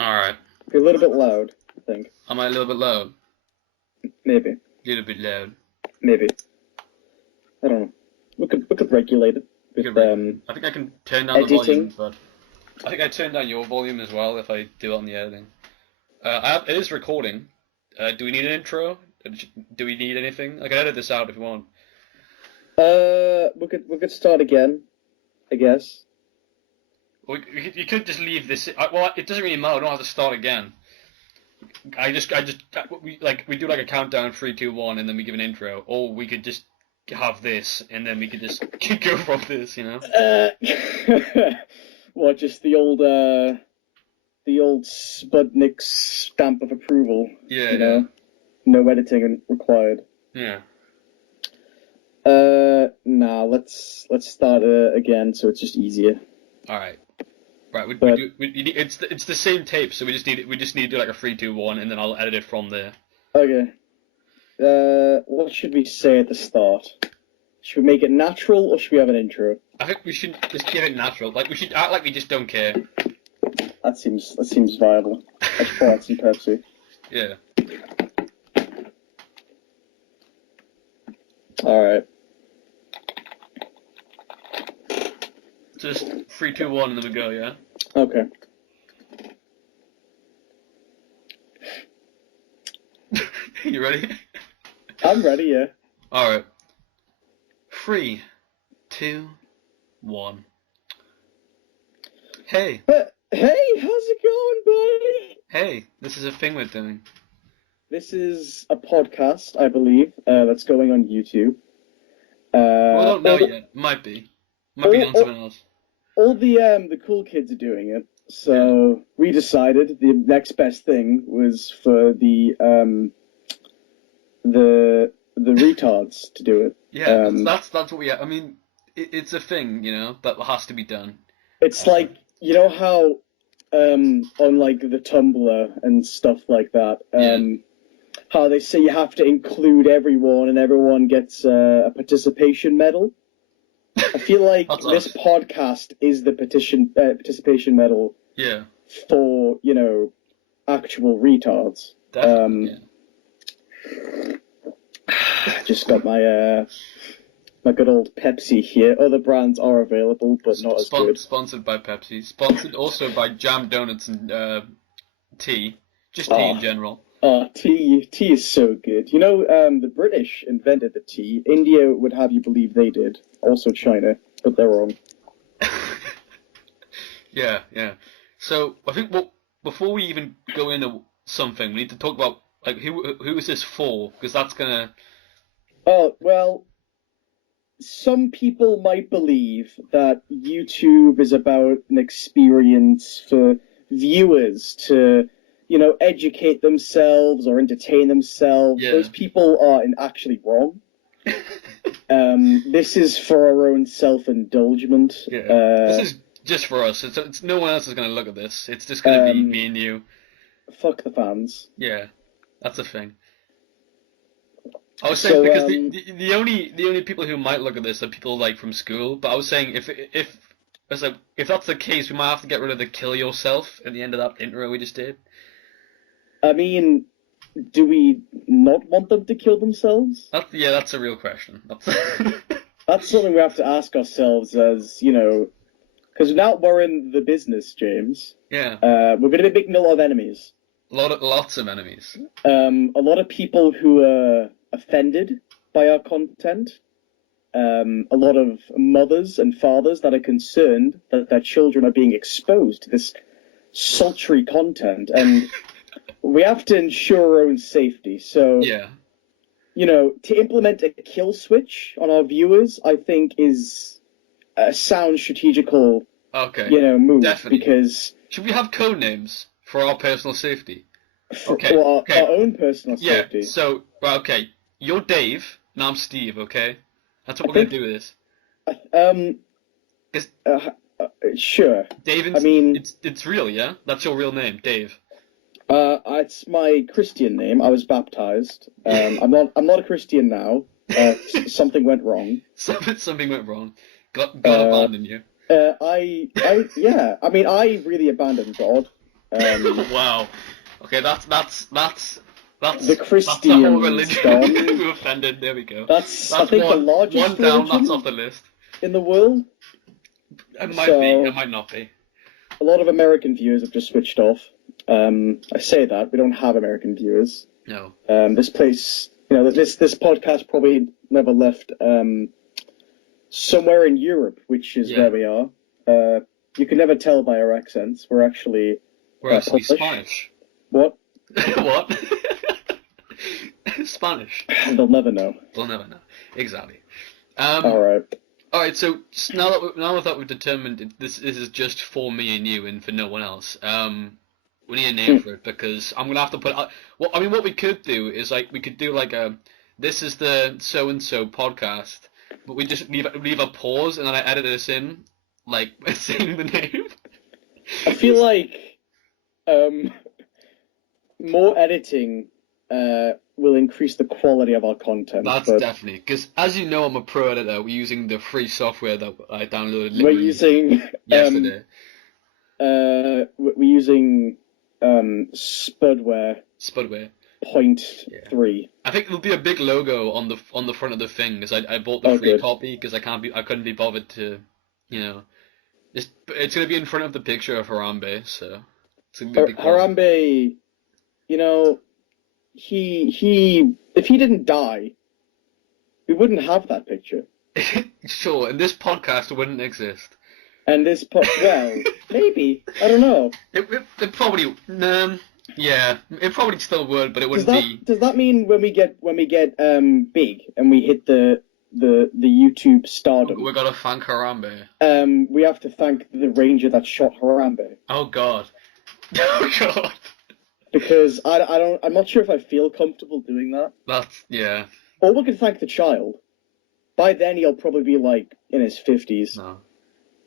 Alright. You're a little bit loud, I think. Am I a little bit loud? Maybe. A little bit loud. Maybe. I don't know. We could regulate it with I think I can turn down the editing. volume, but I think I turn down your volume as well if I do it on the editing. It is recording. Do we need an intro? Do we need anything? I can edit this out if you want. We could start again, I guess. You could just leave this. Well, it doesn't really matter. We don't have to start again. We do like a countdown, 3, 2, 1, and then we give an intro. Or we could just have this, and then we could just go from this, you know? What, just the old Sputnik stamp of approval? Yeah, you know? No editing required. Yeah. Nah, let's start again, so it's just easier. All right. Right. It's the same tape, so we just need to do like a 3, 2, 1, and then I'll edit it from there. Okay. What should we say at the start? Should we make it natural, or should we have an intro? I think we should just give it natural. Like, we should act like we just don't care. That seems viable. I should pour out some Pepsi. Yeah. Alright. Just 3, 2, 1, and then we go, yeah? Okay. You ready? I'm ready, yeah. Alright. 3, 2, 1. Hey. Hey, how's it going, buddy? Hey, this is a thing we're doing. This is a podcast, I believe, that's going on YouTube. Well, I don't know yet. Might be. Might be on something else. All the cool kids are doing it, so we decided the next best thing was for the retards to do it. Yeah, that's what we. I mean, it's a thing, you know, that has to be done. It's like, you know how on like the Tumblr and stuff like that, how they say you have to include everyone and everyone gets a participation medal. I feel like this podcast is the participation medal. Yeah. For, you know, actual retards. Definitely. Just got my my good old Pepsi here. Other brands are available, but not as good. Sponsored by Pepsi. Sponsored also by Jam Donuts and tea. Just tea in general. Tea is so good. You know, the British invented the tea. India would have you believe they did. Also China, but they're wrong. Yeah. So I think before we even go into something, we need to talk about like who is this for? Because that's gonna. Oh well, some people might believe that YouTube is about an experience for viewers to, you know, educate themselves or entertain themselves. Yeah. Those people are actually wrong. This is for our own self-indulgence. Yeah. This is just for us. It's no one else is going to look at this. It's just going to be me and you. Fuck the fans. Yeah, that's a thing. I was saying because the only people who might look at this are people like from school. But I was saying if that's the case, we might have to get rid of the kill yourself at the end of that intro we just did. I mean, do we not want them to kill themselves? That's a real question. That's something we have to ask ourselves, as you know, because now we're in the business, James. Yeah. We're going to be making a lot of enemies. Lots of enemies. A lot of people who are offended by our content. A lot of mothers and fathers that are concerned that their children are being exposed to this sultry content, and we have to ensure our own safety. So, you know, to implement a kill switch on our viewers, I think is a sound strategical, move. Definitely. Because should we have code names for our personal safety? For our own personal safety. Yeah. So, you're Dave, and I'm Steve. Okay, that's what we're gonna do with this. Sure. Dave. It's real, yeah. That's your real name, Dave. It's my Christian name. I was baptized. I'm not a Christian now. Something went wrong. Something went wrong. God abandoned you. I really abandoned God. Wow. Okay, that's the the whole Christians, religion. Don. We're offended. There we go. That's I think, the one largest down. religion That's off the list. in the world. It might be. It might not be. A lot of American viewers have just switched off. I say that we don't have American viewers. No. This place, this podcast probably never left somewhere in Europe, which is where we are. You can never tell by our accents. We're actually actually Polish. Spanish. What? What? Spanish. They'll never know. They'll never know. Exactly. All right. All right. So now that we've determined this is just for me and you and for no one else. We need a name for it because I'm gonna have to put. What we could do is we could do this is the so and so podcast, but we just leave a pause and then I edit this in, saying the name. I feel like more editing will increase the quality of our content. That's definitely, because as you know, I'm a pro editor. We're using the free software that I downloaded. We're using yesterday. We're using Spudware. 0.3. I think there'll be a big logo on the front of the thing because I bought the free copy because I couldn't be bothered to, it's gonna be in front of the picture of Harambe, so it's gonna be a big Harambe, he if he didn't die, we wouldn't have that picture. Sure, and this podcast wouldn't exist. And this well, maybe, I don't know. It probably yeah, it probably still would, but it wouldn't be. Does that mean when we get big and we hit the YouTube stardom, we gotta thank Harambe. We have to thank the ranger that shot Harambe. Oh God. Oh God. Because I'm not sure if I feel comfortable doing that. Yeah. Or we can thank the child. By then he'll probably be in his 50s. No.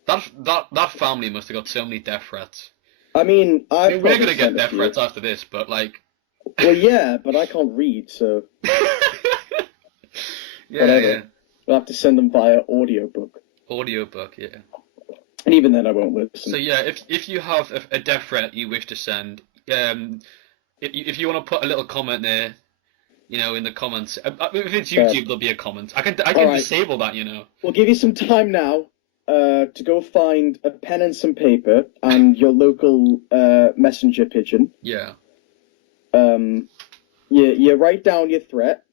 That family must have got so many death threats. I mean, we're gonna get death threats after this, but Well, yeah, but I can't read, so. Yeah. We'll have to send them via audiobook. Audiobook, yeah. And even then, I won't listen. So yeah, if you have a death threat you wish to send, if you want to put a little comment there, in the comments. If it's YouTube, there'll be a comment. I can disable that, We'll give you some time now. To go find a pen and some paper and your local messenger pigeon. Yeah. You write down your threat.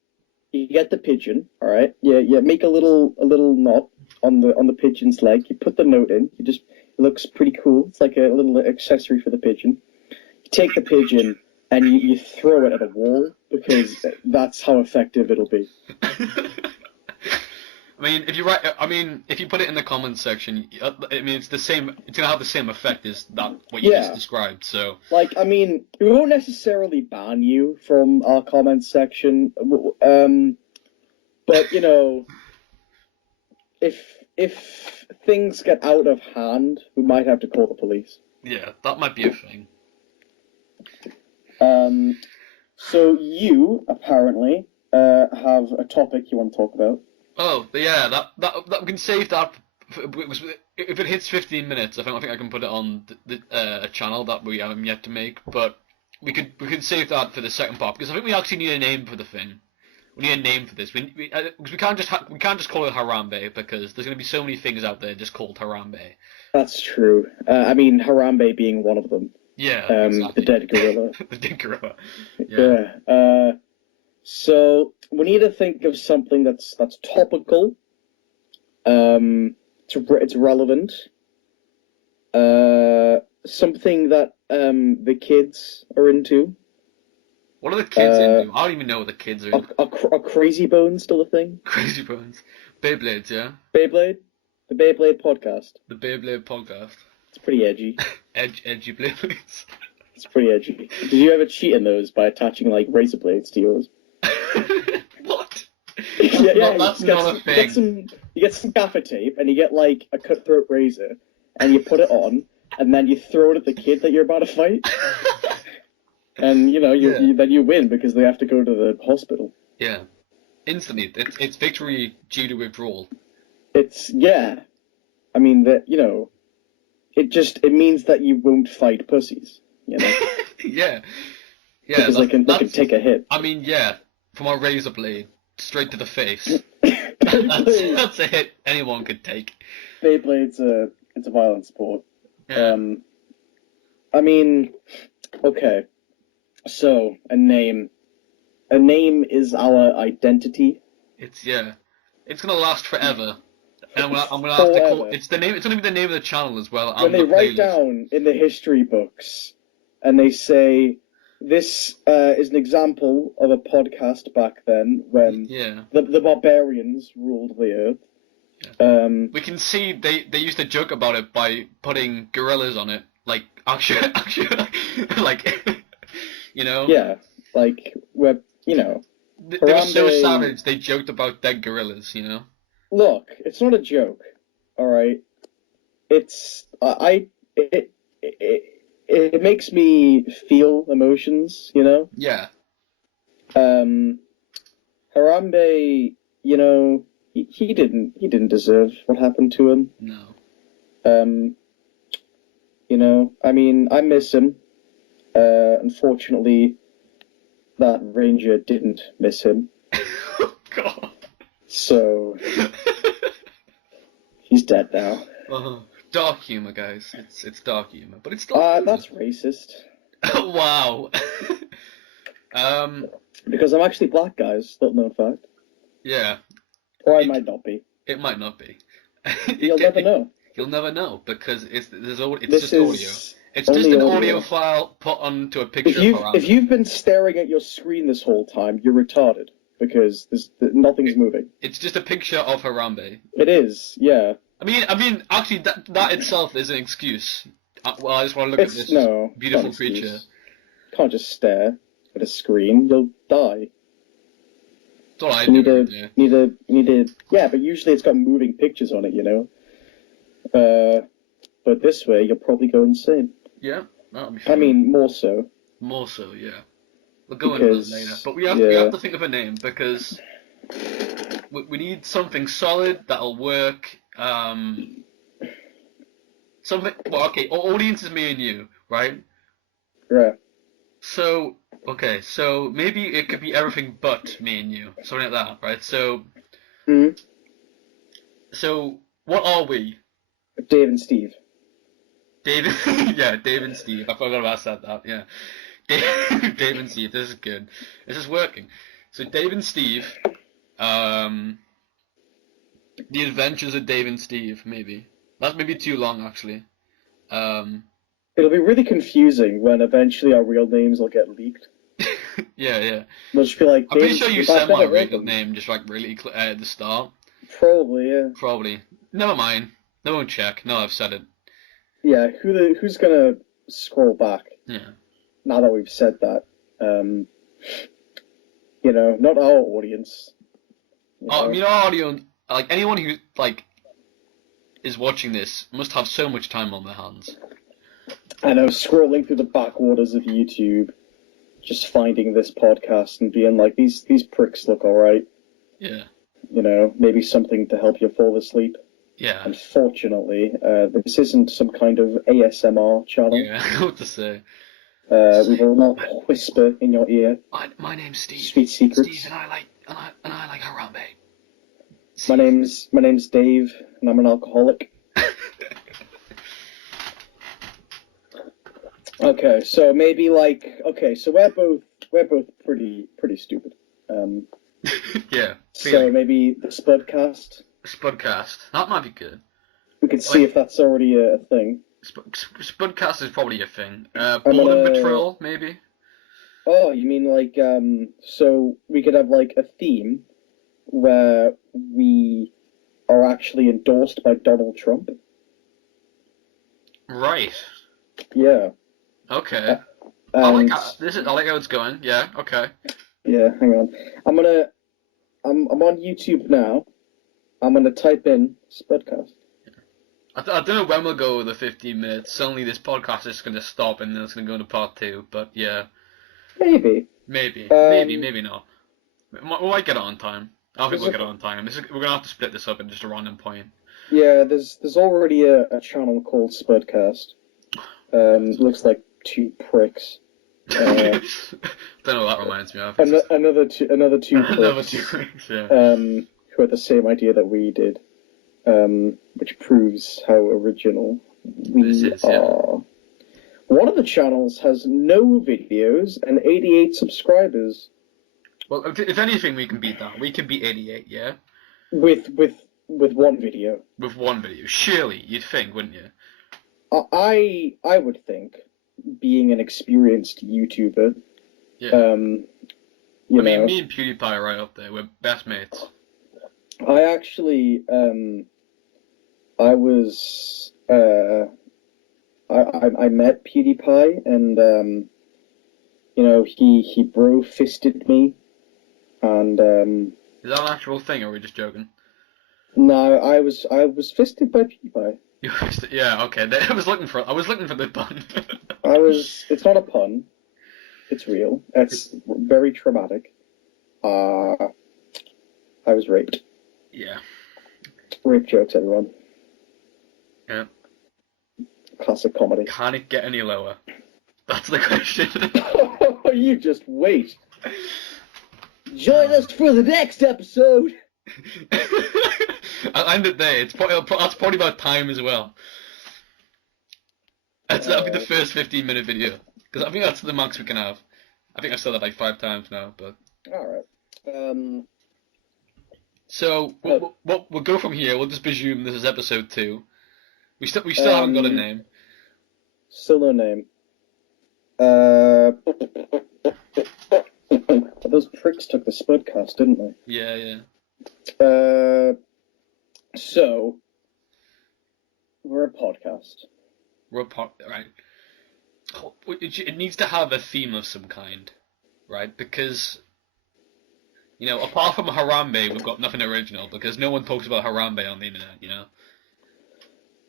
You get the pigeon. All right. You make a little knot on the pigeon's leg. You put the note in. It looks pretty cool. It's like a little accessory for the pigeon. You take the pigeon and you throw it at a wall because that's how effective it'll be. if you put it in the comments section, it's the same. It's gonna have the same effect as what you just described. So, we won't necessarily ban you from our comments section, but if things get out of hand, we might have to call the police. Yeah, that might be a thing. So you apparently have a topic you want to talk about. Oh, yeah, that we can save that. If it hits 15 minutes, I think I can put it on a channel that we have yet to make. But we could save that for the second part because I think we actually need a name for the thing. We need a name for this. We can't just call it Harambe because there's going to be so many things out there just called Harambe. That's true. Harambe being one of them. Yeah, exactly. The dead gorilla. The dead gorilla. Yeah. So we need to think of something that's topical. It's relevant. Something that the kids are into. What are the kids into? I don't even know what the kids are into. Are Crazy Bones still a thing? Crazy Bones. Beyblades, yeah. Beyblade? The Beyblade podcast. The Beyblade podcast. It's pretty edgy. Edgy blades. It's pretty edgy. Did you ever cheat in those by attaching razor blades to yours? What? Yeah, that's not a thing. You get some gaffer tape and you get a cutthroat razor and you put it on and then you throw it at the kid that you're about to fight. And then you win because they have to go to the hospital. Yeah, instantly. It's victory due to withdrawal. I mean it means that you won't fight pussies. you know? Yeah. Yeah, Because they can take a hit. I mean, yeah, from a razor blade straight to the face. Beyblade. That's a hit anyone could take. Beyblade's it's a violent sport. Yeah. I mean, okay. So a name. A name is our identity. It's gonna last forever. And I'm gonna have to call Forever. it's gonna be the name of the channel as well. When they write down in the history books and they say this is an example of a podcast back then when the barbarians ruled the earth. Yeah. We can see they used to joke about it by putting gorillas on it, like actually, like you know. Yeah, like you know. They were so savage. They joked about dead gorillas, you know. Look, it's not a joke, all right. It's it makes me feel emotions, you know. Yeah. Harambe, you know, he didn't deserve what happened to him. No. You know, I mean, I miss him. Unfortunately, that ranger didn't miss him. Oh, God. So he's dead now. Dark humor, guys. It's dark humor, but it's still. That's racist. Wow. Because I'm actually black, guys. Little known fact. Yeah. Or I might not be. It might not be. You'll never know. You'll never know because it's just audio. It's only just an audio. Audio file put onto a picture of Harambe. If you've been staring at your screen this whole time, you're retarded because nothing's moving. It's just a picture of Harambe. It is, yeah. I mean, actually, that itself is an excuse. Well, I just want to look at this beautiful creature. Can't just stare at a screen; you'll die. That's all I need do. Yeah, but usually it's got moving pictures on it, you know. But this way, you'll probably go insane. Yeah, that'll be fun. I mean, more so. More so, yeah. We'll go into that later, but we have to think of a name because we need something solid that'll work. Something. Well, okay. Our audience is me and you, right? Yeah. So so maybe it could be everything but me and you, something like that, right? So. So what are we? Dave and Steve. David, yeah, Dave and Steve. I forgot about that. Yeah, Dave and Steve. This is good. This is working. So Dave and Steve. The Adventures of Dave and Steve. Maybe that's maybe too long actually. It'll be really confusing when eventually our real names will get leaked. Yeah. We'll just be like. I'm pretty sure you said my real name just like really at the start. Probably, yeah. Probably. Never mind. No one check. No, I've said it. Yeah, who's gonna scroll back? Yeah. Now that we've said that, you know, not our audience. I mean, our audience, like anyone who like is watching this, must have so much time on their hands. I know, scrolling through the backwaters of YouTube, just finding this podcast and being like, these pricks look alright. Yeah. You know, maybe something to help you fall asleep. Yeah. Unfortunately, this isn't some kind of ASMR channel. Yeah, what to say. We will not whisper in your ear. My name's Steve. Sweet secrets. Steve, and I like Harambe. My name's Dave, and I'm an alcoholic. Okay, so maybe so we're both pretty stupid. Yeah. So maybe the Spudcast. Spudcast. That might be good. We could see if that's already a thing. Spudcast is probably a thing. Boredom Patrol, maybe? Oh, you mean like, so we could have like a theme where we are actually endorsed by Donald Trump? Right. Yeah. Okay. I like how it's going. Yeah, okay. Yeah, hang on. I'm on YouTube now. I'm gonna type in Spudcast. I don't know when we'll go with the 15 minutes. Suddenly this podcast is going to stop and then it's going to go into part 2, but yeah. Maybe. Maybe not. We might get it on time. I don't think we'll get it on time. We're going to have to split this up at just a random point. Yeah, there's already a channel called Spudcast. Looks like two pricks. Don't know what that reminds me of. Another two pricks. Another two pricks, yeah. Who had the same idea that we did, which proves how original we are. Yeah. One of the channels has no videos and 88 subscribers. Well, if anything, we can beat that. We can beat 88, yeah? With one video. With one video. Surely, you'd think, wouldn't you? I would think, being an experienced YouTuber, yeah. You know, me and PewDiePie are right up there. We're best mates. I actually, I was, I met PewDiePie, and you know, he bro-fisted me, and Is that an actual thing, or are we just joking? No, I was fisted by PewDiePie. You fisted, yeah, okay. I was looking for the pun. It's not a pun. It's real. It's very traumatic. I was raped. Yeah. Rape jokes, everyone. Yeah. Classic comedy. Can it get any lower? That's the question. You just wait. Join us for the next episode. I'll end it there. That's probably about time as well. That'll be the first 15-minute video, because I think that's the max we can have. I think I've said that like 5 times now, but. All right. So we'll go from here. We'll just presume this is episode 2. We still haven't got a name. Still no name. Those pricks took the Spudcast, didn't they? Yeah, yeah. So we're a podcast. Right. It needs to have a theme of some kind, right? Because, you know, apart from Harambe, we've got nothing original, because no one talks about Harambe on the internet, you know?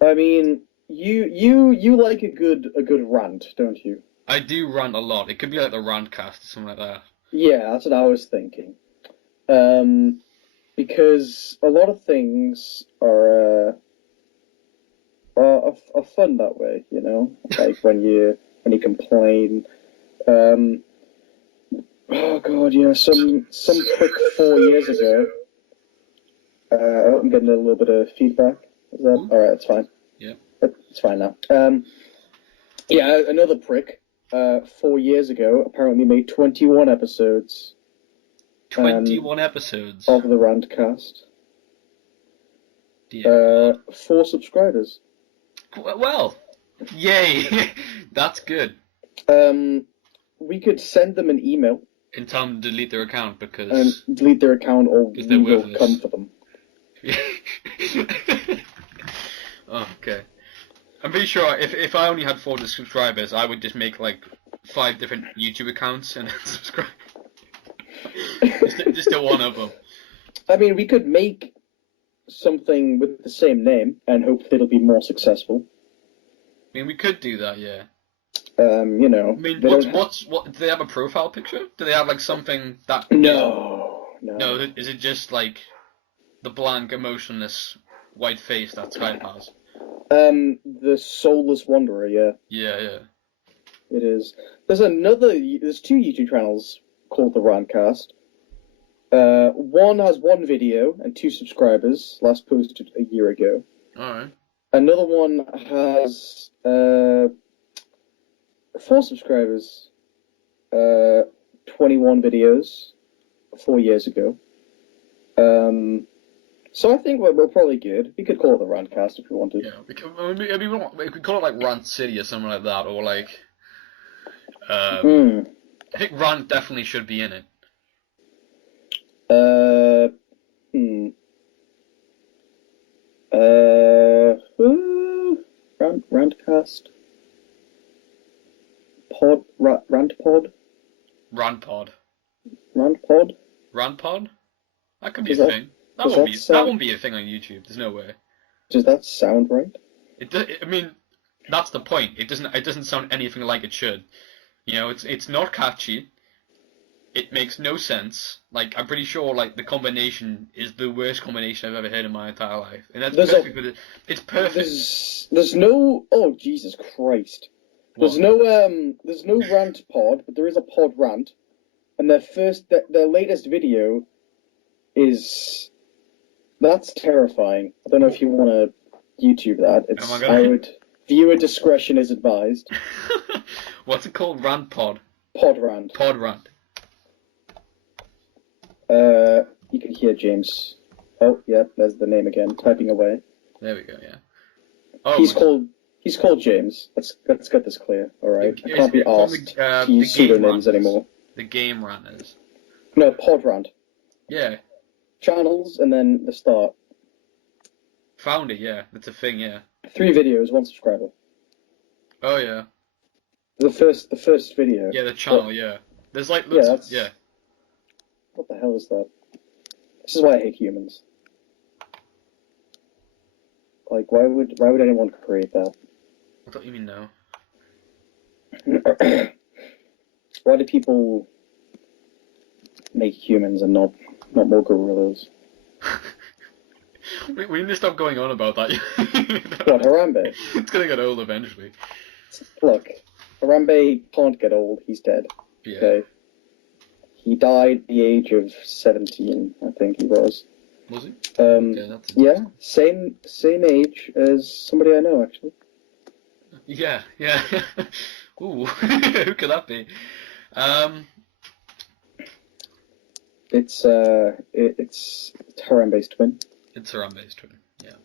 I mean, you like a good rant, don't you? I do rant a lot. It could be like the Rantcast or something like that. Yeah, that's what I was thinking. Because a lot of things are fun that way, you know? Like when you complain. Oh god, yeah, some prick 4 years ago. I'm getting a little bit of feedback. Is that alright? It's fine. Yeah. It's fine now. Yeah, another prick. 4 years ago, apparently made 21 episodes. 21 episodes of the Rantcast. Yeah. 4 subscribers. Well, yay! That's good. We could send them an email and tell them to delete their account because. And delete their account, or we will come for them. Oh, okay. I'm pretty sure if I only had 40 subscribers, I would just make like 5 different YouTube accounts and then subscribe. just to one of them. I mean, we could make something with the same name and hope that it'll be more successful. I mean, we could do that, yeah. You know. I mean, what? Do they have a profile picture? Do they have like something that? No. No, is it just like the blank, emotionless white face that Skype has? The Soulless Wanderer, yeah. Yeah. It is. There's 2 YouTube channels called the Rantcast. One has 1 video and 2 subscribers, last posted a year ago. Alright. Another one has 4 subscribers, 21 videos, 4 years ago. So I think we're probably good. We could call it the Rantcast if we wanted. Yeah, we could call it like Rant City or something like that, or like. I think Rant definitely should be in it. Rantcast. Rantpod. Rantpod? That could be a thing. That won't be a thing on YouTube. There's no way. Does that sound right? I mean, that's the point. It doesn't sound anything like it should. You know, it's not catchy. It makes no sense. Like, I'm pretty sure like the combination is the worst combination I've ever heard in my entire life, and that's perfect. It's perfect. There's no. Oh Jesus Christ! There's no rant pod, but there is a pod rant, and their latest video that's terrifying. I don't know if you want to YouTube that. Viewer discretion is advised. What's it called? Rant pod. Pod rant. Pod rant. You can hear James. Oh, yeah, there's the name again, typing away. There we go. Yeah. Oh, he's called James. Let's get this clear. All right. I can't be asked to use pseudonyms anymore. The game rant is. No, pod rant. Yeah. Channels and then the start. Found it. Yeah, that's a thing. Yeah. 3 videos, 1 subscriber. Oh yeah. The first video. Yeah, the channel. Yeah. There's like loads yeah. What the hell is that? This is why I hate humans. Like, why would anyone create that? I don't even know. Why do people make humans and not more gorillas? we need to stop going on about that. What, Harambe? It's gonna get old eventually. Look, Harambe can't get old. He's dead. Yeah. Okay. He died at the age of 17, I think he was. Was he? Yeah, same age as somebody I know, actually. Yeah. Ooh, who could that be? It's Harambe's twin. It's Harambe's twin. Yeah.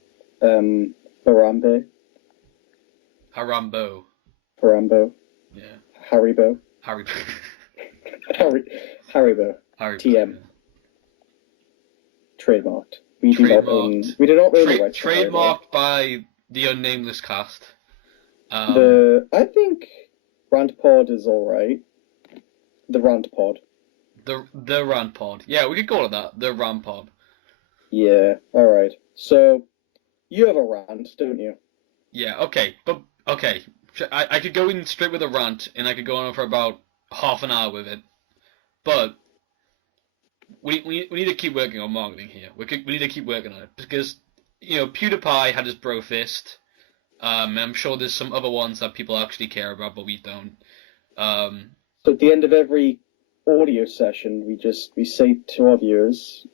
Harambe. Harambo. Yeah. Haribo. Haribo. TM. Yeah. Trademarked. We do not own the rights. Trademarked by the unnameless cast. I think Rant Pod is alright. The Rant Pod. The Rant Pod. Yeah, we could call it that. The Rant Pod. Yeah, alright. So, you have a rant, don't you? Yeah, okay. But, okay. I could go in straight with a rant, and I could go on for about half an hour with it. But we need to keep working on marketing here. We need to keep working on it. Because, PewDiePie had his bro fist. And I'm sure there's some other ones that people actually care about, but we don't. So at the end of every audio session, we say to our viewers,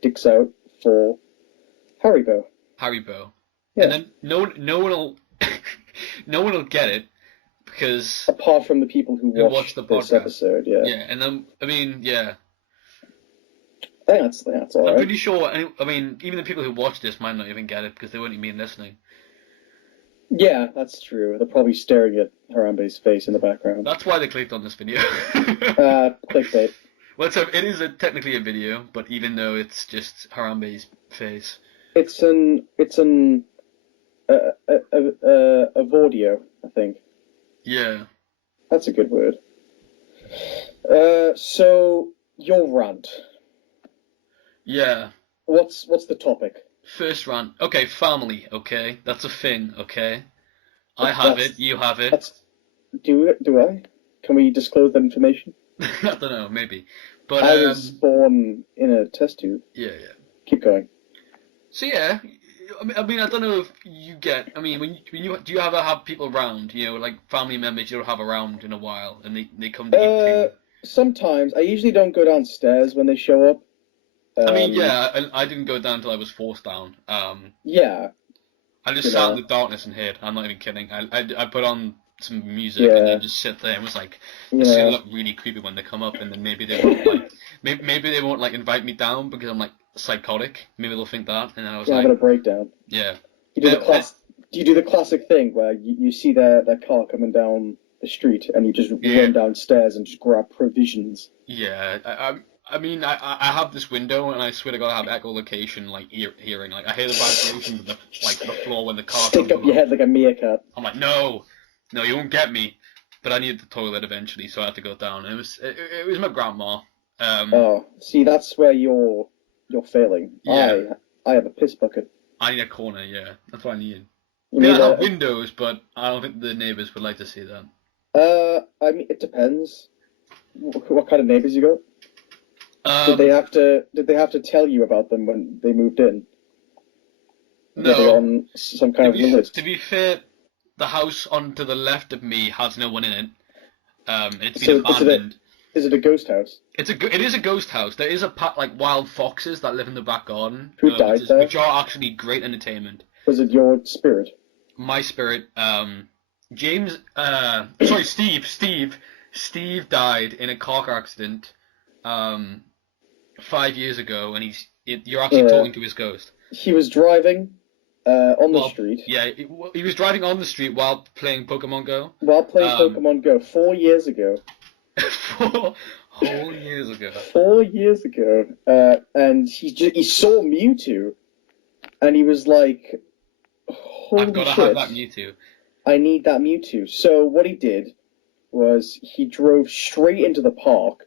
dicks out for Haribo. Yeah. And then no one will no one will get it because apart from the people who watch the this podcast. Episode, yeah. Yeah, and then yeah. I think that's all right. I'm pretty sure. Even the people who watch this might not even get it because they wouldn't even be listening. Yeah, that's true. They're probably staring at Harambe's face in the background. That's why they clicked on this video. Clickbait. Well, it is technically a video, but even though it's just Harambe's face, it's an audio, I think. Yeah. That's a good word. So your rant. Yeah. What's the topic? First rant. Okay, family. Okay, that's a thing. Okay, I have it. You have it. Do I? Can we disclose that information? I don't know. Maybe. But I was born in a test tube. Yeah. Keep going. So yeah, I don't know if you get. When you do you ever have people around? Like family members you don't have around in a while, and they come to you. Sometimes I usually don't go downstairs when they show up. I didn't go down until I was forced down. Yeah. I just sat in the darkness and hid. I'm not even kidding. I put on some music and then just sit there and was like, it's gonna look really creepy when they come up, and then maybe they won't maybe they won't invite me down because I'm like psychotic. Maybe they'll think that, and then I was having a breakdown. Yeah. Do you do the classic thing where you see their car coming down the street and you just run downstairs and just grab provisions? Yeah. I have this window, and I swear to God, I have echolocation, hearing. I hear the vibrations of the floor when the car stick up your head like a meerkat. I'm like, no, you won't get me. But I needed the toilet eventually, so I had to go down. And it was my grandma. See, that's where you're failing. Yeah. I have a piss bucket. I need a corner, yeah. That's what I need. I have windows, but I don't think the neighbours would like to see that. It depends. What kind of neighbours you got? Did they have to tell you about them when they moved in? No. Were they on some kind of list? To be fair, the house on to the left of me has no one in it. It's So been abandoned. Is it a ghost house? It is a ghost house. There is a like wild foxes that live in the back garden. Who died there? Which are actually great entertainment. Was it your spirit? My spirit. Steve died in a car accident 5 years ago, and you're actually talking to his ghost. He was driving on the street. Yeah, he was driving on the street while playing Pokemon Go. While playing Pokemon Go 4 years ago. 4 whole years ago. 4 years ago, and he saw Mewtwo, and he was like, "Holy I've got to shit, have that Mewtwo. I need that Mewtwo." So what he did was he drove straight into the park.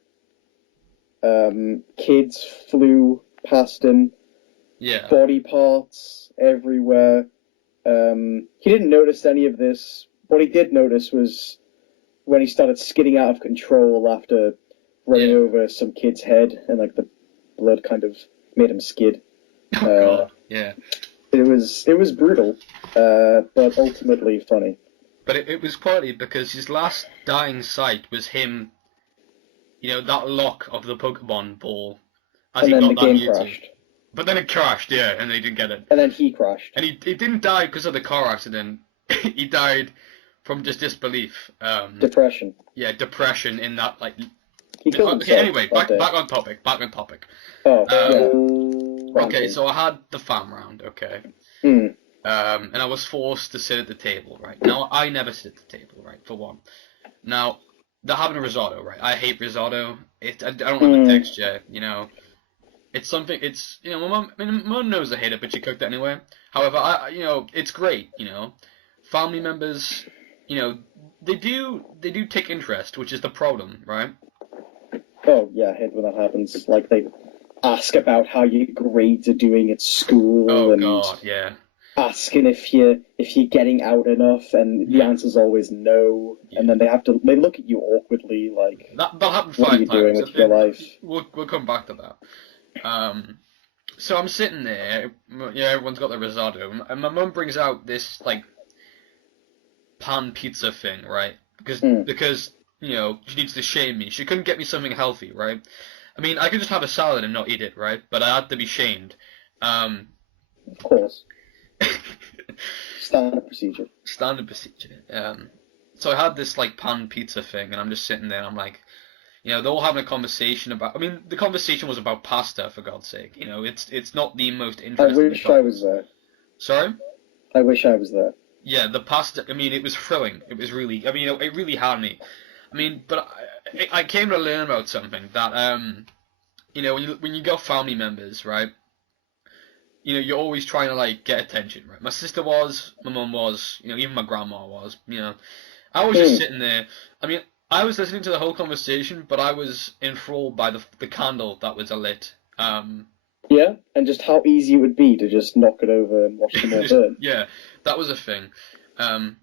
Kids flew past him. Yeah. Body parts everywhere. He didn't notice any of this. What he did notice was when he started skidding out of control after running over some kid's head, and like the blood kind of made him skid. Oh god, yeah. It was brutal, but ultimately funny. But it was partly because his last dying sight was him, that lock of the Pokemon ball as And he then got the that game Mewtwo. crashed. But then it crashed, yeah, and they didn't get it. And then he crashed. And he didn't die because of the car accident. He died from just disbelief. Depression. Yeah, depression in that, like... He killed himself. Anyway, back on topic. Oh, yeah. Okay, so I had the fam round, okay? Mm. And I was forced to sit at the table, right? Now, I never sit at the table, right, for one. Now, they're having a risotto, right? I hate risotto. I don't like the texture, It's something, my mum knows I hate it, but she cooked it anyway. However, it's great, Family members, they do take interest, which is the problem, right? Oh, yeah, I hate when that happens. Like, they ask about how your grades are doing at school. Oh, and God, yeah. asking if you're getting out enough, and the answer's always no. Yeah. And then they look at you awkwardly, like, that'll happen 5 times. What are you doing with your life? We'll come back to that. So I'm sitting there, everyone's got their risotto, and my mum brings out this, like, pan pizza thing, right? Because she needs to shame me. She couldn't get me something healthy, right? I mean, I could just have a salad and not eat it, right? But I had to be shamed. Of course. Standard procedure. So I had this, like, pan pizza thing, and I'm just sitting there, and I'm like, they're all having a conversation about... I mean, the conversation was about pasta, for God's sake. It's not the most interesting... I wish I was there. Sorry? I wish I was there. Yeah, the pasta, I mean, it was thrilling. It was really... I mean, it really had me. I mean, but I came to learn about something that, when you got family members, right, you're always trying to, like, get attention, right? My sister was, my mum was, even my grandma was, I was just sitting there. I mean, I was listening to the whole conversation, but I was enthralled by the candle that was lit. Yeah, and just how easy it would be to just knock it over and watch them all burn. Yeah, that was a thing. I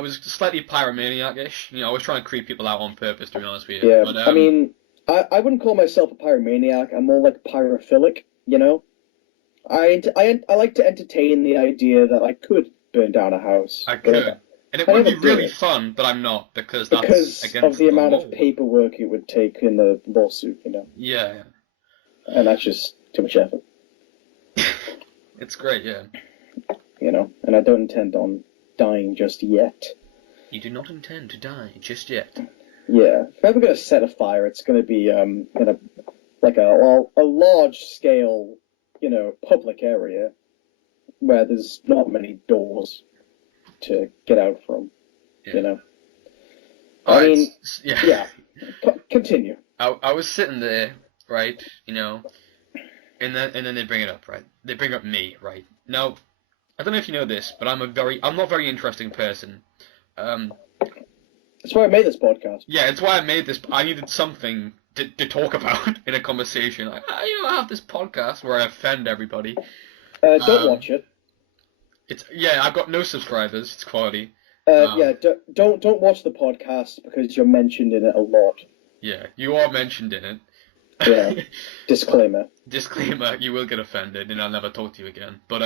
was slightly pyromaniac-ish. I was trying to creep people out on purpose, to be honest with you. Yeah, but, I mean, I wouldn't call myself a pyromaniac. I'm more like pyrophilic, I like to entertain the idea that I could burn down a house. I could. And it would be really fun, but I'm not, because that's against the amount law. of paperwork it would take in the lawsuit, Yeah. And that's just too much effort. It's great, yeah. And I don't intend on dying just yet. You do not intend to die just yet. Yeah. If I'm ever going to set a fire, it's going to be in a large scale, public area where there's not many doors to get out from, I mean, yeah. Continue. I was sitting there, right, and then they bring it up, right? They bring up me, right? Now, I don't know if you know this, but I'm not a very interesting person. That's why I made this podcast. Yeah, it's why I made this. I needed something to talk about in a conversation. Like, I have this podcast where I offend everybody. Don't watch it. I've got no subscribers. It's quality. Don't watch the podcast because you're mentioned in it a lot. Yeah, you are mentioned in it. Yeah. Disclaimer. Disclaimer: you will get offended, and I'll never talk to you again. But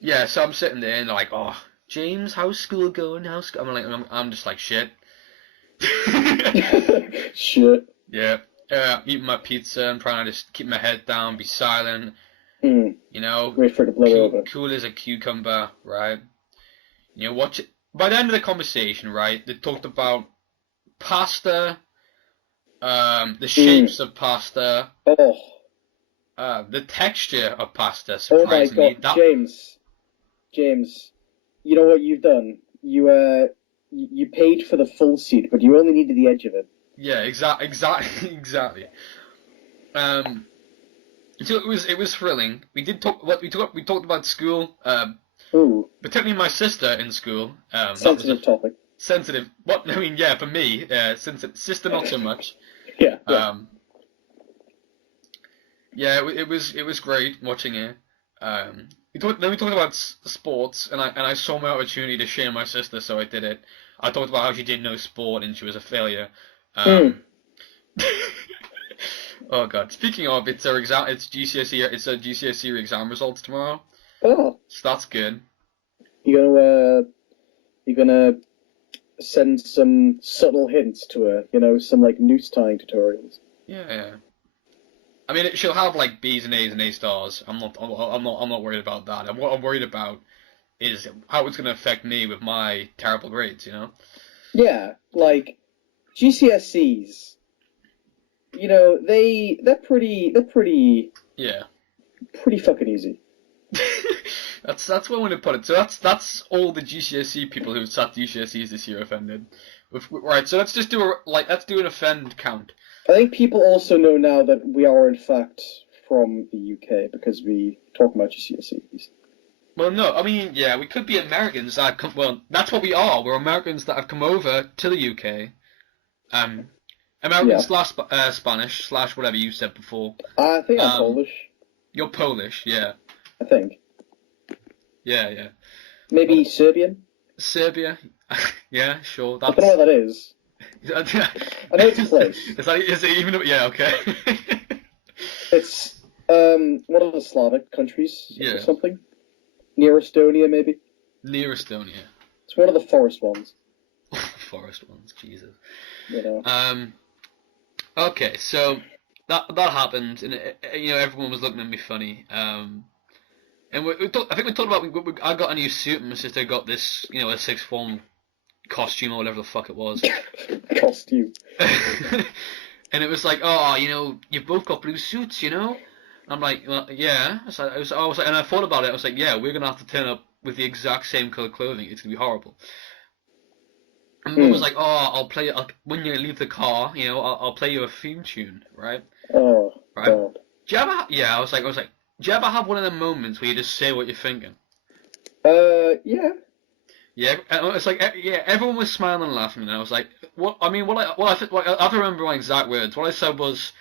Yeah, so I'm sitting there and they're like, oh, James, how's school going? I'm just like, shit. Shit. Yeah, eating my pizza and trying to just keep my head down, be silent. Mm. You know, Wait for it to blow over. cool as a cucumber, right? You know, watch it. By the end of the conversation, right, they talked about pasta, the shapes of pasta, Oh. the texture of pasta. Oh my Surprisingly, God, James, you know what you've done? You paid for the full seat, but you only needed the edge of it. Yeah, exactly. So it was thrilling. We did talk. We talked about school. Ooh. Particularly my sister in school. Sensitive topic. Sensitive. What I mean, yeah, for me, sister not so much. Yeah. Yeah, it was great watching it. Then we talked about sports, and I saw my opportunity to shame my sister, so I did it. I talked about how she didn't know sport and she was a failure. Oh God! Speaking of, it's a GCSE exam results tomorrow. Oh. So that's good. You gonna send some subtle hints to her, some like noose tying tutorials. Yeah. I mean, she'll have like B's and A's and A stars. I'm not worried about that. And what I'm worried about is how it's gonna affect me with my terrible grades. Yeah, like GCSEs. They're pretty. Yeah. Pretty fucking easy. That's one way to put it. So that's all the GCSE people who sat GCSEs this year offended. Right. So let's just do an offend count. I think people also know now that we are in fact from the UK because we talk about GCSEs. Well, no, I mean, yeah, we could be Americans that come. Well, that's what we are. We're Americans that have come over to the UK. American slash Spanish slash whatever you said before. I think I'm Polish. You're Polish, yeah. I think. Yeah. Maybe Serbian? Serbia? Yeah, sure. I don't know what that is. I know it's a place. Is it even? Yeah, okay. It's one of the Slavic countries or something. Near Estonia, maybe. Near Estonia. It's one of the forest ones. Forest ones, Jesus. Okay, so that happened, and everyone was looking at me funny. And I think we talked about. I got a new suit, and my sister got this, a sixth form costume or whatever the fuck it was. Costume. And it was like, oh, you both got blue suits, And I'm like, well, yeah. I was like, and I thought about it. I was like, yeah, we're gonna have to turn up with the exact same colour clothing. It's gonna be horrible. And Mum was like, oh, I'll play when you leave the car. I'll play you a theme tune, right? Oh, right? God. Do you ever? I was like, do you ever have one of them moments where you just say what you're thinking? Yeah. Yeah, and it's like, yeah, everyone was smiling and laughing, and I was like, what? I mean, I have to remember my exact words. What I said was,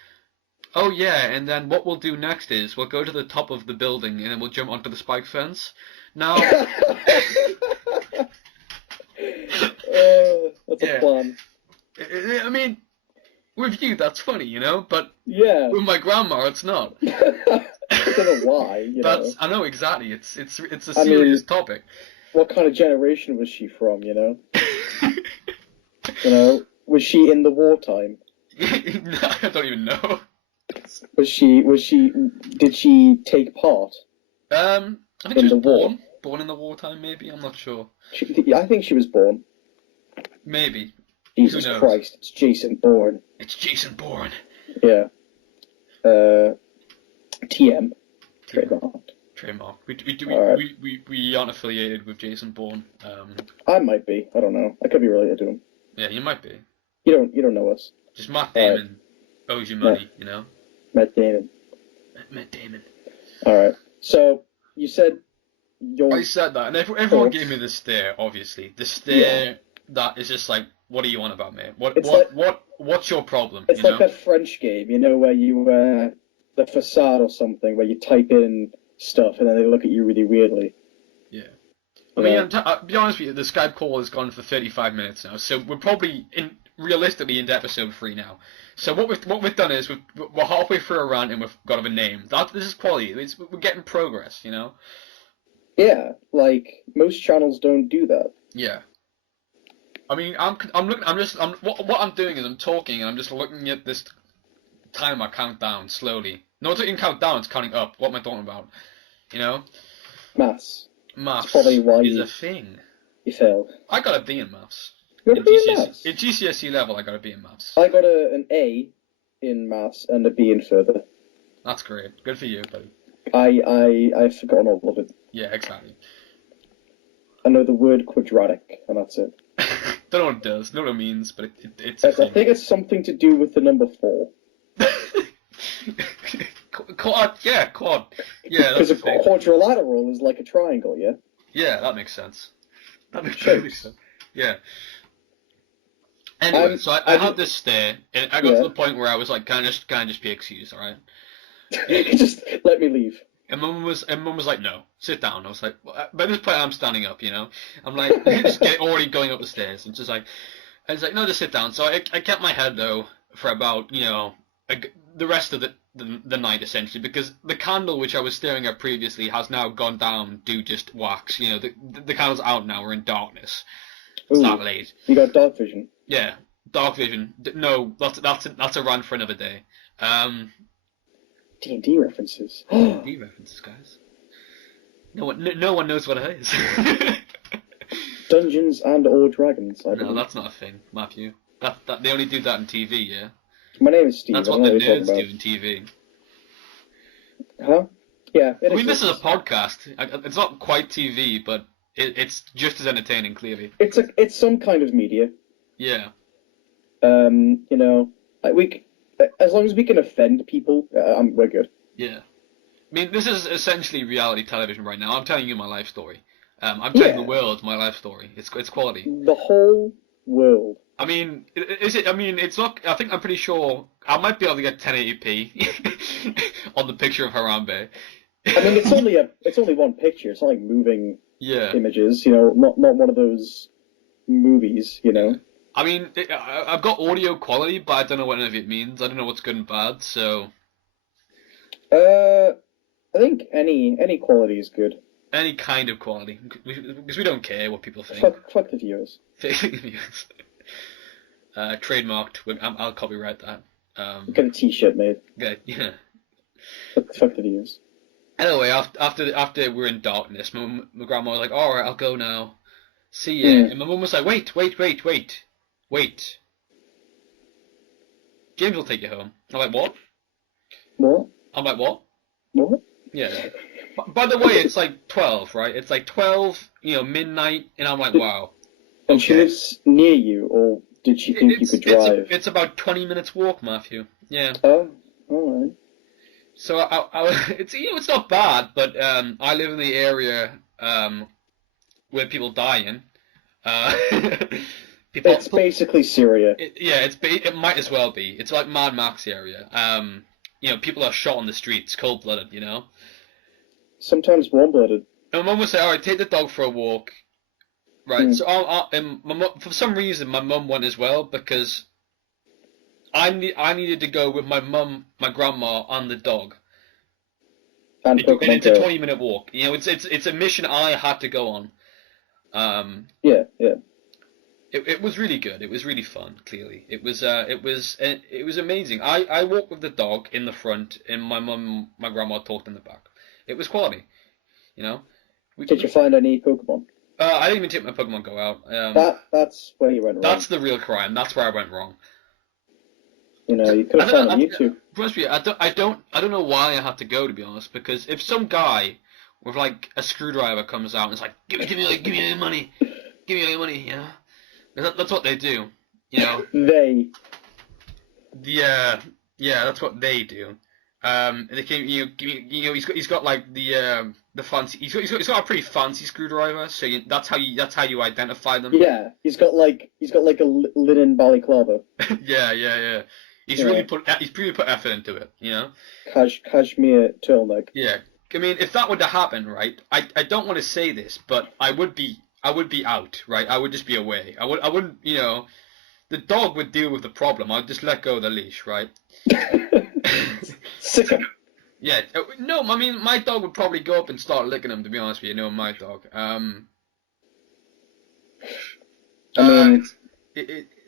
oh yeah, and then what we'll do next is we'll go to the top of the building and then we'll jump onto the spike fence. Now. That's a plan. I mean, with you that's funny, but yeah, with my grandma it's not. I don't know why. I know exactly. It's a serious topic. What kind of generation was she from? Was she in the wartime? I don't even know. Did she take part? I think she was born in the wartime. Maybe, I'm not sure. I think she was born. Maybe. Jesus Christ! It's Jason Bourne. It's Jason Bourne. Yeah. TM. Trademark. We aren't affiliated with Jason Bourne. I might be. I don't know. I could be related to him. Yeah, you might be. You don't know us. Just Matt Damon owes you money, Matt Damon. Matt Damon. All right. So you said I said that, and everyone gave me the stare. Obviously, the stare that is just like, what are you on about, mate? What's your problem? It's like that French game, where you the facade or something, where you type in stuff and then they look at you really weirdly. Yeah. I mean, to be honest with you, the Skype call has gone for 35 minutes now, so we're probably realistically into episode 3 now. So what we've done is we're halfway through a rant and we've got a name. This is quality. We're getting progress, Yeah, like most channels don't do that. Yeah. I mean, what I'm doing is I'm talking and I'm just looking at this timer count down slowly. No, it's not even count down, it's counting up. What am I talking about? You know? Maths. Maths That's probably why is a thing. you failed. I got a B in maths. You got a B in maths? At GCSE level, I got a B in maths. I got an A in maths and a B in further. That's great. Good for you, buddy. I've forgotten all of it. Yeah, exactly. I know the word quadratic, and that's it. Don't know what it does, know what it means, but it's a I thing. think it's something to do with the number 4. Quad, yeah, quad. Yeah, that's Because a quadrilateral is like a triangle, yeah? Yeah, that makes sense. That makes sense. Yeah. Anyway, so I had this stare, and I got to the point where I was like, can I just be excused, alright? Just let me leave. And mum was like, no, sit down. I was like, well, by this point I'm standing up, you know. I'm like, just already going up the stairs, and just like, I was like, no, just sit down. So I kept my head though for about, you know, the rest of the night essentially, because the candle which I was staring at previously has now gone down due just wax. You know, the candle's out now. We're in darkness. It's that late. You got dark vision. Yeah, dark vision. No, that's a run for another day. D&D references. D&D references, guys. No one knows what it is. Dungeons and or Dragons. No, that's not a thing, Matthew. That they only do that in TV, yeah. My name is Steve. That's what the nerds do in TV. Huh? Yeah. I mean, this is a podcast. It's not quite TV, but it's just as entertaining. Clearly, it's some kind of media. Yeah. You know, like as long as we can offend people, we're good. Yeah. I mean, this is essentially reality television right now. I'm telling you my life story. I'm telling the world my life story. It's quality. The whole world. I mean, is it? I mean, it's not. I think I'm pretty sure I might be able to get 1080p on the picture of Harambe. I mean, it's only one picture. It's not like moving images. You know, not one of those movies. You know. I mean, I've got audio quality, but I don't know what any of it means. I don't know what's good and bad. So. I think any quality is good. Any kind of quality, because we don't care what people think. Fuck the viewers. Trademarked. I'll copyright that. Get a T-shirt made. Yeah. Fuck the viewers. Anyway, after we're in darkness, my grandma was like, "All right, I'll go now. See ya." And my mum was like, "Wait. James will take you home." I'm like, "What?" What? I'm like, "What?" What? Yeah. By the way, it's like 12, right? It's like 12, you know, midnight, and I'm like, wow. Okay. And she lives near you, or did she think you could drive? It's about 20 minutes walk, Matthew. Yeah. Oh, all right. So it's not bad, but I live in the area where people die in. It's basically Syria. It might as well be. It's like Mad Max area. You know, people are shot on the streets, cold-blooded, you know? Sometimes warm-blooded. And my mum would say, all right, take the dog for a walk. Right, so and my mum, for some reason, my mum went as well, because I needed to go with my mum, my grandma, and the dog. And it's a 20-minute walk. You know, it's a mission I had to go on. Yeah. It was really good. It was really fun. Clearly, it was amazing. I walked with the dog in the front, and my grandma talked in the back. It was quality, you know. Did you find any Pokemon? I didn't even take my Pokemon Go out. That's where you went wrong. That's the real crime. That's where I went wrong. You know, you could have found on YouTube. I don't know why I had to go, to be honest. Because if some guy with like a screwdriver comes out and it's like, give me your money, you know. That's what they do, you know. They. Yeah, that's what they do. They came, you know, he's got like the fancy. He's got a pretty fancy screwdriver, so that's how you identify them. Yeah, he's got like a linen balaclava. yeah. He's really put effort into it, you know. Cashmere turtleneck. Yeah, I mean, if that were to happen, right? I don't want to say this, but I would be out, right? I would just be away. I wouldn't, you know, the dog would deal with the problem. I'd just let go of the leash, right? Sick him. Yeah. No, I mean, my dog would probably go up and start licking him, to be honest with you. No, my dog. I mean,